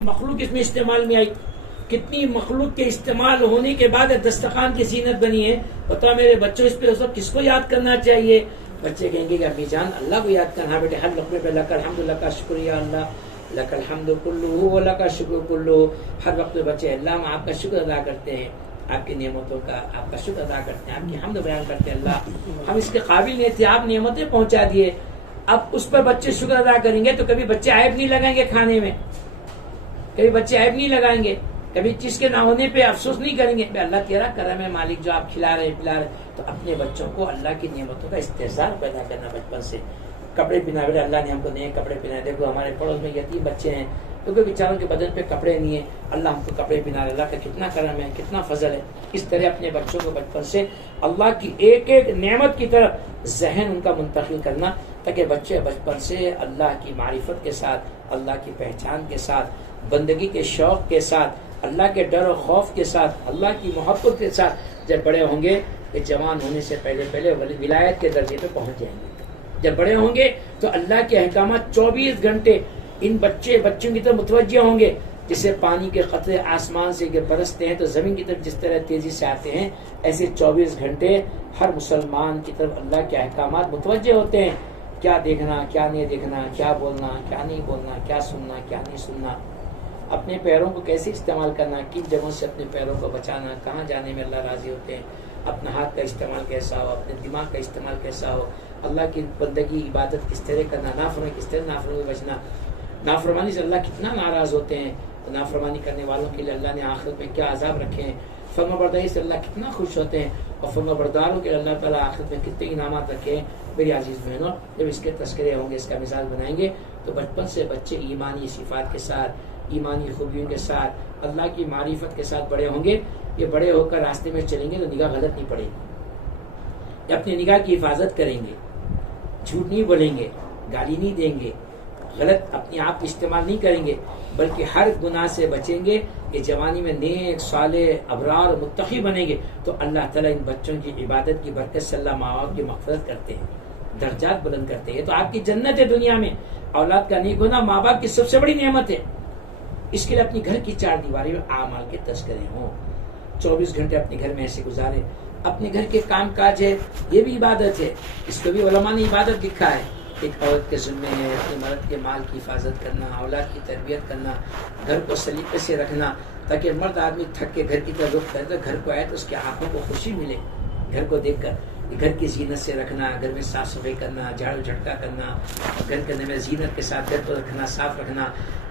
مخلوق اس میں استعمال میں آئی، کتنی مخلوق کے استعمال ہونے کے بعد دسترخوان کی زینت بنی ہے. بتاؤ میرے بچوں اس پہ اس وقت کس کو یاد کرنا چاہیے؟ بچے کہیں گے کہ امی جان اللہ کو یاد کرنا. بیٹے ہر لقمے پہ لک الحمد، لک الشکر یا اللہ، لک الحمد کلہ و لک الشکر کلہ. ہر وقت بچے اللہ ہم آپ کا شکر ادا کرتے ہیں، آپ کی نعمتوں کا آپ کا شکر ادا کرتے ہیں، آپ کی حمد بیان کرتے ہیں. اللہ ہم اس کے قابل نہیں تھے، آپ نعمتیں پہنچا دیے. اب اس پر بچے شکر ادا کریں گے تو کبھی بچے عیب نہیں لگائیں گے کھانے میں، کبھی بچے عیب نہیں لگائیں گے، کبھی چیز کے نہ ہونے پہ افسوس نہیں کریں گے. اللہ تیرا کرم ہے مالک جو آپ کھلا رہے پلا رہے. تو اپنے بچوں کو اللہ کی نعمتوں کا استحصال پیدا کرنا بچپن سے. کپڑے پہنا، بیٹا اللہ نے ہم کو نئے کپڑے پہنائے. دیکھو ہمارے پڑوس میں یتیم بچے ہیں کیونکہ بیچاروں کے بدن پہ کپڑے نہیں ہیں، اللہ ہم کو کپڑے پہنا رہے. اللہ کا کتنا کرم ہے، کتنا فضل ہے. اس طرح اپنے بچوں کو بچپن سے اللہ کی ایک ایک نعمت کی طرف ذہن ان کا منتقل کرنا، تاکہ بچے بچپن سے اللہ کی معرفت کے ساتھ، اللہ کی پہچان کے ساتھ، بندگی کے شوق کے ساتھ، اللہ کے ڈر و خوف کے ساتھ، اللہ کی محبت کے ساتھ جب بڑے ہوں گے کہ جوان ہونے سے پہلے پہلے ولایت کے درجے پہ پہنچ جائیں گے. جب بڑے ہوں گے تو اللہ کے احکامات 24 گھنٹے ان بچوں کی طرف متوجہ ہوں گے. جسے پانی کے قطرے آسمان سے برستے ہیں تو زمین کی طرف جس طرح تیزی سے آتے ہیں، ایسے 24 گھنٹے ہر مسلمان کی طرف اللہ کے احکامات متوجہ ہوتے ہیں. کیا دیکھنا، کیا نہیں دیکھنا، کیا بولنا، کیا نہیں بولنا، کیا سننا، کیا نہیں سننا، اپنے پیروں کو کیسے استعمال کرنا، کن جگہوں سے اپنے پیروں کو بچانا، کہاں جانے میں اللہ راضی ہوتے ہیں، اپنا ہاتھ کا استعمال کیسا ہو، اپنے دماغ کا استعمال کیسا ہو، اللہ کی بندگی عبادت کس طرح کرنا، نافرمانی کس طرح نافرمانی سے بچنا. نافرمانی سے اللہ کتنا ناراض ہوتے ہیں، نافرمانی کرنے والوں کے لیے اللہ نے آخرت میں کیا عذاب رکھے ہیں. فرما برداری سے اللہ کتنا خوش ہوتے ہیں، اور فرما برداروں کے لیے اللہ تعالیٰ آخرت میں کتنے انعامات رکھے ہیں. میری عزیز بہنوں، جب اس کے تذکرے ہوں گے، اس کا مثال بنائیں گے تو بچپن سے بچے ایمانی صفات کے ساتھ، ایمانی خوبیوں کے ساتھ، اللہ کی معرفت کے ساتھ بڑے ہوں گے. یہ بڑے ہو کر راستے میں چلیں گے تو نگاہ غلط نہیں پڑے گی، یہ اپنی نگاہ کی حفاظت کریں گے، جھوٹ نہیں بولیں گے، گالی نہیں دیں گے، غلط اپنے آپ استعمال نہیں کریں گے، بلکہ ہر گناہ سے بچیں گے. کہ جوانی میں نیک صالح ابرار متقی بنیں گے تو اللہ تعالیٰ ان بچوں کی عبادت کی برکت سے اللہ ماں باپ کی مغفرت کرتے ہیں، درجات بلند کرتے ہیں. تو آپ کی جنت ہے دنیا میں. اولاد کا نیک ہونا ماں باپ کی سب سے بڑی نعمت ہے. اس کے لیے اپنی گھر کی 4 دیواری میں اعمال کے تذکرے ہوں. 24 گھنٹے اپنے گھر میں ایسے گزارے. اپنے گھر کے کام کاج ہے، یہ بھی عبادت ہے. اس کو بھی علماء نے عبادت لکھا ہے. ایک عورت کے ذمے ہے اپنے مرد کے مال کی حفاظت کرنا، اولاد کی تربیت کرنا، گھر کو سلیقے سے رکھنا، تاکہ مرد آدمی تھک کے گھر کی طرف رخ کرے تو گھر کو آئے تو اس کی آنکھوں کو خوشی ملے. گھر کو دیکھ کر گھر کی زینت سے رکھنا، گھر میں صاف صفائی کرنا، جھاڑو جھٹکا کرنا، گھر کرنے میں زینت کے ساتھ گھر کو رکھنا، صاف رکھنا،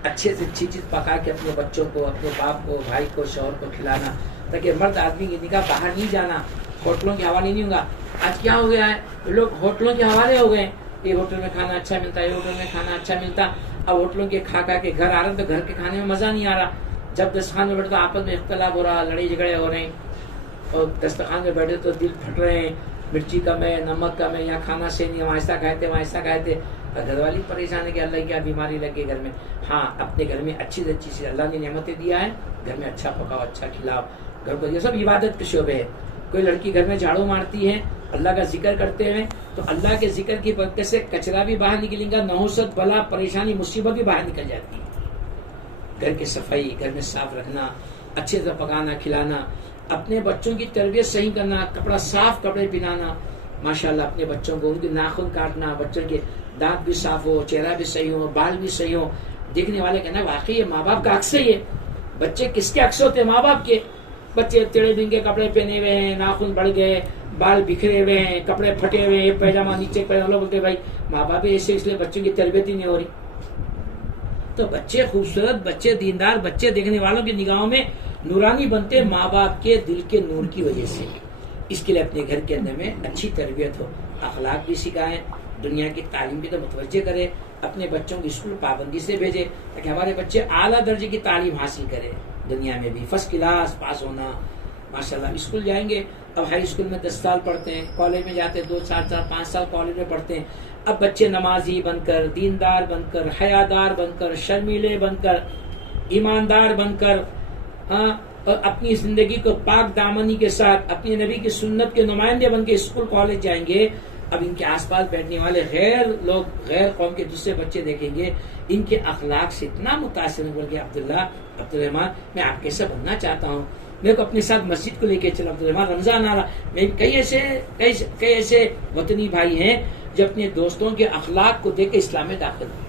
اچھے سے اچھی چیز پکا کے اپنے بچوں کو، اپنے باپ کو، بھائی کو، شوہر کو کھلانا، تاکہ مرد آدمی کی نگاہ باہر نہیں جانا، ہوٹلوں کے حوالے نہیں ہوگا. آج کیا ہو گیا ہے، لوگ ہوٹلوں کے حوالے ہو گئے. یہ ہوٹل میں کھانا اچھا ملتا ہے، یہ ہوٹل میں کھانا اچھا ملتا. اب ہوٹلوں کے کھا کے گھر آ رہا تو گھر کے کھانے میں مزہ نہیں آ رہا. جب دسترخوان میں بیٹھے تو آپس میں اختلاف ہو رہا، لڑائی جھگڑے ہو رہے ہیں، اور دسترخوان میں بیٹھے تو دل پھٹ رہے ہیں، مرچی کم ہے، نمک کم ہے، یہاں کھانا سے نہیں، وہاں ایسا کھائے تھے، وہاں ایسا کھائے تھے. گھر والی پریشان ہے کہ اللہ کیا بیماری لگے گھر میں. ہاں اپنے گھر میں اچھی سے اچھی چیز اللہ نے نعمتیں دیا ہے، گھر میں اچھا پکاؤ، اچھا کھلاؤ گھر کو. یہ سب عبادت کے شعبے ہے. کوئی لڑکی گھر میں جھاڑو مارتی ہے اللہ کا ذکر کرتے ہوئے تو اللہ کے ذکر کی برکت سے کچرا بھی باہر نکلے گا، نحوست بلا پریشانی مصیبت بھی باہر نکل جاتی ہے. گھر کی صفائی، گھر میں صاف رکھنا، اچھے سے پکانا کھلانا، اپنے بچوں کی تربیت صحیح کرنا، کپڑا صاف کپڑے پہنانا. ماشاءاللہ اپنے بچوں کو ان کے ناخن کاٹنا، بچوں کے دانت بھی صاف ہو، چہرہ بھی صحیح ہو، بال بھی صحیح ہو. دیکھنے والے کہنا واقعی یہ ماں باپ کا عکس ہے. یہ بچے کس کے عکس ہوتے ہیں؟ ماں باپ کے. بچے ٹیڑھے بنگے کپڑے پہنے ہوئے ہیں، ناخن بڑھ گئے، بال بکھرے ہوئے ہیں، کپڑے پھٹے ہوئے ہیں، پیجامہ نیچے پیجامہ، بولتے بھائی ماں باپ ایسے، اس لیے بچوں کی تربیت ہی نہیں ہو رہی. تو بچے خوبصورت، بچے دیندار، بچے دیکھنے والوں کی نگاہوں میں نورانی بنتے ماں باپ کے دل کے نور کی وجہ سے. اس کے لیے اپنے گھر کے اندر میں اچھی تربیت ہو، اخلاق بھی سکھائیں، دنیا کی تعلیم بھی تو متوجہ کرے، اپنے بچوں کو اسکول پابندی سے بھیجے تاکہ ہمارے بچے اعلیٰ درجے کی تعلیم حاصل کریں، دنیا میں بھی فرسٹ کلاس پاس ہونا. ماشاءاللہ اسکول جائیں گے، اب ہائی اسکول میں 10 سال پڑھتے ہیں، کالج میں جاتے ہیں 2 سال 5 سال کالج میں پڑھتے ہیں. اب بچے نمازی بن کر، دیندار بن کر، حیادار بن کر، شرمیلے بن کر، ایماندار بن کر، اور اپنی زندگی کو پاک دامنی کے ساتھ اپنی نبی کی سنت کے نمائندے بن کے اسکول کالج جائیں گے. اب ان کے آس پاس بیٹھنے والے غیر لوگ، غیر قوم کے دوسرے بچے دیکھیں گے، ان کے اخلاق سے اتنا متاثر ہو گیا عبداللہ، عبدالرحمان میں آپ کیسا بننا چاہتا ہوں، میرے کو اپنے ساتھ مسجد کو لے کے چلا، عبدالرحمان رمضان آ رہا، میں کئی ایسے وطنی بھائی ہیں جو اپنے دوستوں کے اخلاق کو دیکھ کے اسلام میں داخل ہوئے،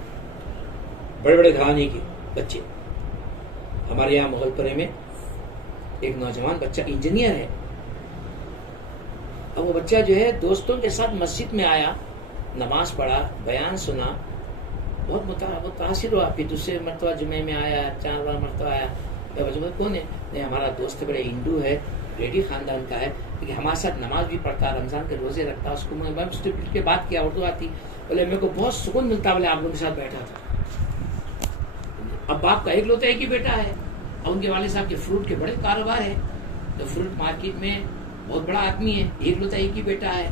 بڑے بڑے گھرانے کے بچے۔ ہمارے یہاں مغل پورے میں ایک نوجوان بچہ انجینئر ہے، اب وہ بچہ جو ہے دوستوں کے ساتھ مسجد میں آیا، نماز پڑھا، بیان سنا، بہت متاثر ہوا، پھر دوسرے مرتبہ جمعے میں آیا، 4 بار مرتبہ آیا، کون ہے؟ نہیں ہمارا دوست بڑے ہندو ہے، ریڈی خاندان کا ہے، لیکن ہمارے ساتھ نماز بھی پڑھتا، رمضان کے روزے رکھتا، اس کو میں اس سے مل کے بات کیا، اردو آتی، بولے میرے کو بہت سکون ملتا، بولے آپ لوگوں کے ساتھ بیٹھا تھا۔ اب باپ کا ایک لوتا ایک ہی بیٹا ہے، اور ان کے والد صاحب کے فروٹ کے بڑے کاروبار ہے، تو فروٹ مارکیٹ میں بہت بڑا آدمی ہے، ایک لوتا ایک ہی بیٹا ہے۔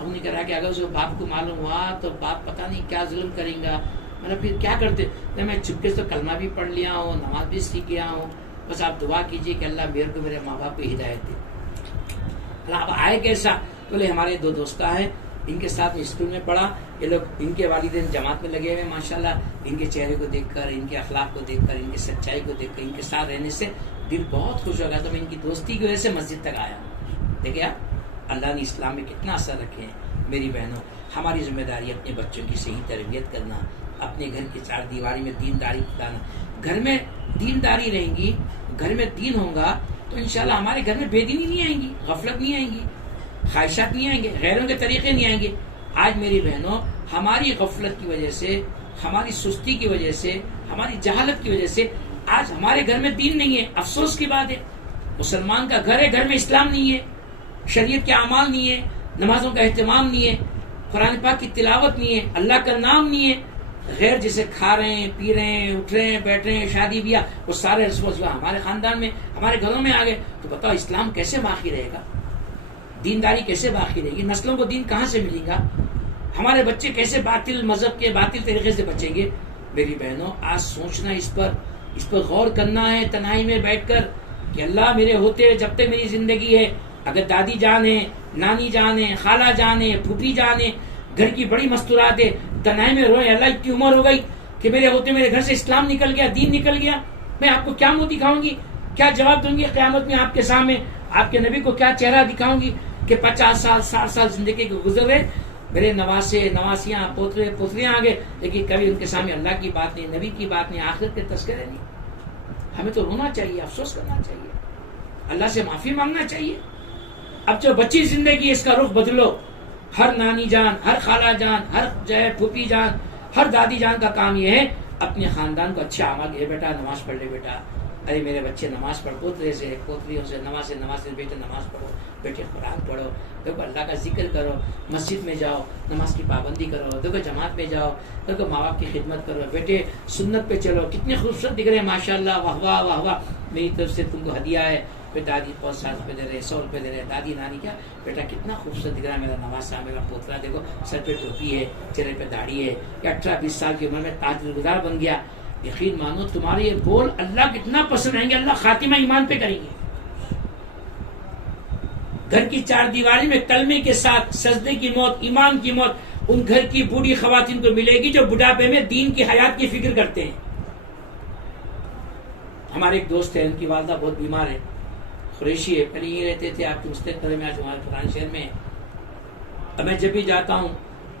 ہم نے کہا کہ اگر اس باپ کو معلوم ہوا تو باپ پتہ نہیں کیا ظلم کریں گا، مطلب پھر کیا کرتے؟ میں چپکے سے کلمہ بھی پڑھ لیا ہوں، نماز بھی سیکھ گیا ہوں، بس آپ دعا کیجیے کہ اللہ میرے کو میرے ماں باپ کو ہدایت دے۔ اللہ اب آئے کیسا؟ بولے ہمارے 2 دوستہ ہیں، ان کے ساتھ اسکول میں پڑھا، یہ لوگ ان کے والدین جماعت میں لگے ہوئے ماشاءاللہ، ان کے چہرے کو دیکھ کر، ان کے اخلاق کو دیکھ کر، ان کی سچائی کو دیکھ کر، ان کے ساتھ رہنے سے دل بہت خوش ہو گیا، تو میں ان کی دوستی کی وجہ سے مسجد تک آیا۔ دیکھیں آپ اللہ نے اسلام میں کتنا اثر رکھے ہیں۔ میری بہنوں، ہماری ذمہ داری اپنے بچوں کی صحیح تربیت کرنا، اپنے گھر کی 4 دیواری میں دینداری لانا۔ گھر میں دینداری رہیں گی، گھر میں دین ہوگا تو انشاءاللہ ہمارے گھر میں بے دینی نہیں آئیں گی، غفلت نہیں آئیں گی، خواہشات نہیں آئیں گے، غیروں کے طریقے نہیں آئیں گے۔ آج میری بہنوں ہماری غفلت کی وجہ سے، ہماری سستی کی وجہ سے، ہماری جہالت کی وجہ سے آج ہمارے گھر میں دین نہیں ہے۔ افسوس کی بات ہے، مسلمان کا گھر ہے، گھر میں اسلام نہیں ہے، شریعت کے اعمال نہیں ہے، نمازوں کا اہتمام نہیں ہے، قرآن پاک کی تلاوت نہیں ہے، اللہ کا نام نہیں ہے۔ غیر جسے کھا رہے ہیں، پی رہے ہیں، اٹھ رہے ہیں، بیٹھ رہے ہیں، شادی بیاہ، وہ سارے رسم و رواج ہمارے خاندان میں، ہمارے گھروں میں آ گئے، تو بتاؤ اسلام کیسے باقی رہے گا؟ دینداری کیسے باقی رہے گی؟ نسلوں کو دین کہاں سے ملے گا؟ ہمارے بچے کیسے باطل مذہب کے باطل طریقے سے بچیں گے؟ میری بہنوں، آج سوچنا اس پر غور کرنا ہے تنہائی میں بیٹھ کر کہ اللہ میرے ہوتے جب تک میری زندگی ہے، اگر دادی جان ہے، نانی جان ہے، خالہ جان ہے، پھوپھی جان ہے، گھر کی بڑی مستورات ہے، تنہائی میں روئے اللہ اتنی عمر ہو گئی کہ میرے ہوتے میرے گھر سے اسلام نکل گیا، دین نکل گیا، میں آپ کو کیا منہ دکھاؤں گی؟ کیا جواب دوں گی قیامت میں آپ کے سامنے؟ آپ کے نبی کو کیا چہرہ دکھاؤں گی کہ 50 سال 60 سال زندگی کے گزر گئے، میرے نواسے نواسیاں پوترے پوتریاں آ گئے، لیکن کبھی ان کے سامنے اللہ کی بات نہیں، نبی کی بات نہیں، آخرت کے تذکرے نہیں۔ ہمیں تو رونا چاہیے، افسوس کرنا چاہیے، اللہ سے معافی مانگنا چاہیے۔ اب جو بچی زندگی اس کا رخ بدلو۔ ہر نانی جان، ہر خالہ جان، ہر پھوپھی جان، ہر دادی جان کا کام یہ ہے اپنے خاندان کو اچھا عمل دے، بیٹا نماز پڑھ لے، بیٹا ارے میرے بچے نماز پڑھ، پوترے سے پوتریوں سے نماز سے بیٹے نماز پڑھو، بیٹے قرآن پڑھو، دیکھو اللہ کا ذکر کرو، مسجد میں جاؤ، نماز کی پابندی کرو، دیکھو جماعت میں جاؤ، دیکھو ماں باپ کی خدمت کرو، بیٹے سنت پہ چلو، کتنے خوبصورت دکھ رہے ہیں ماشاءاللہ، واہ واہ واہ واہ، میری طرف سے تم کو ہدیہ ہے، پھر دادی 500 روپے دے رہے، 100 روپے دے رہے، دادی نانی کیا بیٹا کتنا خوبصورت دکھ رہا ہے میرا نواسا، میرا پوترا، دیکھو سر پہ ٹوپی ہے، چہرے پہ داڑھی ہے، کہ 18-20 سال کی عمر میں تاجر گزار بن گیا۔ یقین مانو تمہارے یہ بول اللہ کتنا پسند آئیں گے، اللہ خاتمہ ایمان پہ کریں گے۔ گھر کی 4 دیواری میں کلمے کے ساتھ سجدے کی موت، ایمان کی موت ان گھر کی بوڑھی خواتین کو ملے گی جو بڑھاپے میں دین کی حیات کی فکر کرتے ہیں۔ ہمارے ایک دوست ہیں، ان کی والدہ بہت بیمار ہے، قریشی ہے، پہلے یہ رہتے تھے آپ کے مستقبل میں، آج ہمارے پرانے شہر میں۔ اب میں جب بھی جاتا ہوں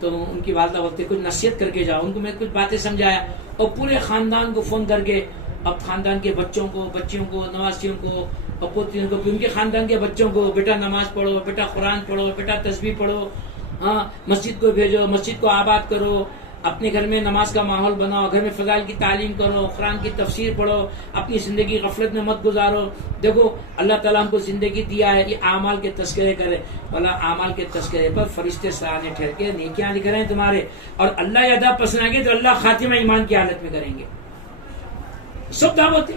تو ان کی والدہ بولتے کچھ نصیحت کر کے جاؤ، ان کو میں کچھ باتیں سمجھایا، اور پورے خاندان کو فون کر کے، اب خاندان کے بچوں کو، بچیوں کو، نواسیوں کو اور پوتریوں کو، ان کے خاندان کے بچوں کو، بیٹا نماز پڑھو، بیٹا قرآن پڑھو، بیٹا تسبیح پڑھو، ہاں مسجد کو بھیجو، مسجد کو آباد کرو، اپنے گھر میں نماز کا ماحول بناؤ، گھر میں فضائل کی تعلیم کرو، قرآن کی تفسیر پڑھو، اپنی زندگی غفلت میں مت گزارو۔ دیکھو اللہ تعالیٰ ہم کو زندگی دیا ہے، یہ اعمال کے تذکرے کرے، والا اعمال کے تذکرے پر فرشتے سرانے ٹھہر کے نیکیاں لکھ رہے ہیں تمہارے، اور اللہ یہ ادا پسند آئیں گے تو اللہ خاتمہ ایمان کی حالت میں کریں گے۔ سب دعوت ہے،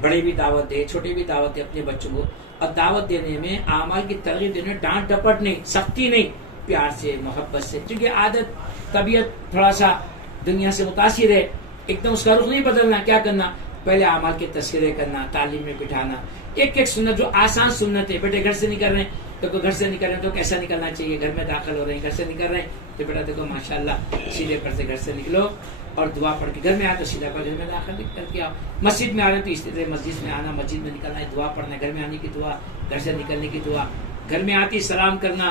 بڑے بھی دعوت دے، چھوٹے بھی دعوت دے اپنے بچوں کو، اور دعوت دینے میں اعمال کی ترغیب دینے میں ڈانٹ ڈپٹ نہیں، سختی نہیں، پیار سے، محبت سے، کیونکہ عادت طبیعت تھوڑا سا دنیا سے متاثر ہے، ایک دم اس کا رخ نہیں بدلنا، کیا کرنا پہلے اعمال کے تذکرے کرنا، تعلیم میں بٹھانا، ایک ایک سنت جو آسان سنت ہے. بیٹے گھر سے نکل رہے ہیں تو گھر سے نکل رہے ہیں تو کیسا نکلنا چاہیے، گھر میں داخل ہو رہے ہیں گھر سے نکل رہے ہیں تو بیٹا دیکھو ماشاءاللہ سیدھے پر سے گھر سے نکلو اور دعا پڑھ کے گھر میں آئے تو سیدھا پر گھر میں داخل کر کے آؤ. مسجد میں آ رہے ہیں تو اس طرح مسجد میں آنا، مسجد میں نکلنا ہے، دعا پڑھنا ہے، گھر میں آنے کی دعا، گھر سے نکلنے کی دعا، گھر میں آتی سلام کرنا،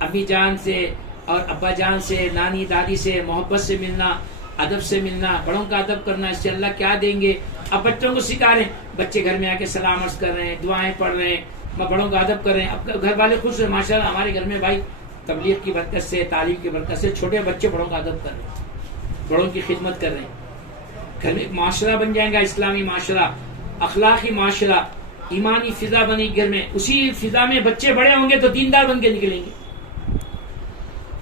امی جان سے اور ابا جان سے، نانی دادی سے محبت سے ملنا، ادب سے ملنا، بڑوں کا ادب کرنا، اس سے اللہ کیا دیں گے. اب بچوں کو سکھا رہے ہیں، بچے گھر میں آ کے سلام عرض کر رہے ہیں، دعائیں پڑھ رہے ہیں، بڑوں کا ادب کر رہے ہیں. اب گھر والے خوش ہیں ماشاءاللہ ہمارے گھر میں بھائی تبلیغ کی برکت سے، تعلیم کی برکت سے چھوٹے بچے بڑوں کا ادب کر رہے ہیں، بڑوں کی خدمت کر رہے ہیں. گھر میں ایک معاشرہ بن جائے گا، اسلامی معاشرہ، اخلاقی معاشرہ، ایمانی فضا بنی گھر میں. اسی فضا میں بچے بڑے ہوں گے تو دیندار بن کے نکلیں گے.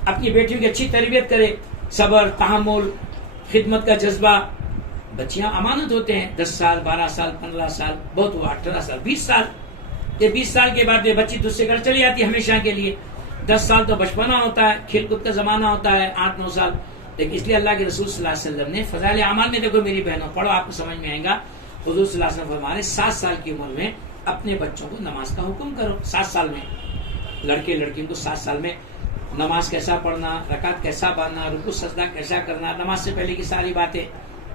اپنی بیٹیوں کی اچھی تربیت کرے، صبر، تحمل، خدمت کا جذبہ. بچیاں امانت ہوتے ہیں، 10 سال 12 سال 15 سال، بہت ہوا 18 سال 20 سال. یہ 20 سال کے بعد یہ بچی تجھ سے گھر چلی جاتی ہے ہمیشہ کے لیے. 10 سال تو بچپنا ہوتا ہے، کھیل کود کا زمانہ ہوتا ہے، 8-9 سال. لیکن اس لیے اللہ کے رسول صلی اللہ علیہ وسلم نے فضائل اعمال میں، دیکھو میری بہنوں پڑھو آپ کو سمجھ میں آئے گا. حضور صلی اللہ علیہ وسلم فرما رہے 7 سال کی عمر میں اپنے بچوں کو نماز کا حکم کرو. 7 سال میں لڑکے لڑکیوں کو 7 سال میں نماز کیسا پڑھنا، رکعت کیسا باندھنا، رکوع سجدہ کیسا کرنا، نماز سے پہلے کی ساری باتیں،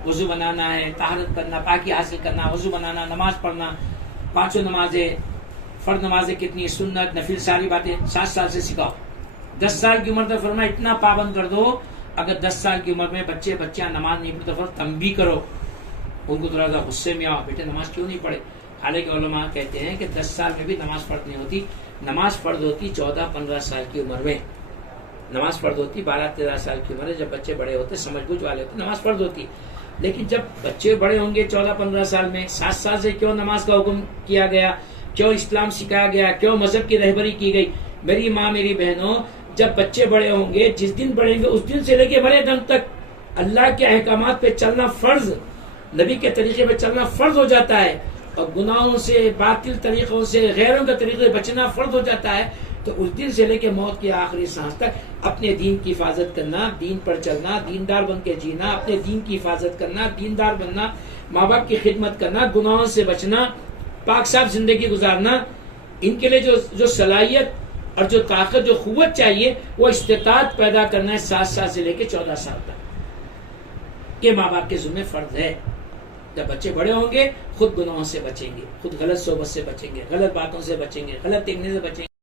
وضو بنانا ہے، طہارت کرنا، پاکی حاصل کرنا، وضو بنانا، نماز پڑھنا، 5 نمازیں، فرض نمازیں کتنی، سنت نفل، ساری باتیں 7 سال سے سکھاؤ. 10 سال کی عمر تک فرمایا اتنا پابند کر دو، اگر 10 سال کی عمر میں بچیاں نماز نہیں پڑھتے تو تنبیہ کرو ان کو، تھوڑا سا غصے میں آؤ، بیٹے نماز کیوں نہیں پڑھے. حالانکہ علماء کہتے ہیں کہ 10 سال میں بھی نماز فرض نہیں ہوتی. نماز فرض ہوتی 14-15 سال کی عمر میں. نماز فرض ہوتی 12-13 سال کی عمر ہے، جب بچے بڑے ہوتے، سمجھ بوجھ والے ہوتے، نماز فرض ہوتی. لیکن جب بچے بڑے ہوں گے 14-15 سال میں، 7 سال سے کیوں نماز کا حکم کیا گیا، کیوں اسلام سکھایا گیا، کیوں مذہب کی رہبری کی گئی. میری ماں میری بہنوں، جب بچے بڑے ہوں گے، جس دن بڑھیں گے اس دن سے لے کے مرے دم تک اللہ کے احکامات پہ چلنا فرض، نبی کے طریقے پہ چلنا فرض ہو جاتا ہے، اور گناہوں سے، باطل طریقوں سے، غیروں کے طریقے سے بچنا فرض ہو جاتا ہے. تو اس دن سے لے کے موت کی آخری سانس تک اپنے دین کی حفاظت کرنا، دین پر چلنا، دیندار بن کے جینا، اپنے دین کی حفاظت کرنا، دیندار بننا، ماں باپ کی خدمت کرنا، گناہوں سے بچنا، پاک صاف زندگی گزارنا. ان کے لیے جو صلاحیت اور جو طاقت، جو قوت چاہیے، وہ استطاعت پیدا کرنا ہے 7 سال سے لے کے 14 سال تک کہ ماں باپ کے ذمہ فرض ہے. جب بچے بڑے ہوں گے خود گناہوں سے بچیں گے، خود غلط صحبت سے بچیں گے، غلط باتوں سے بچیں گے، غلط دیکھنے سے بچیں گے.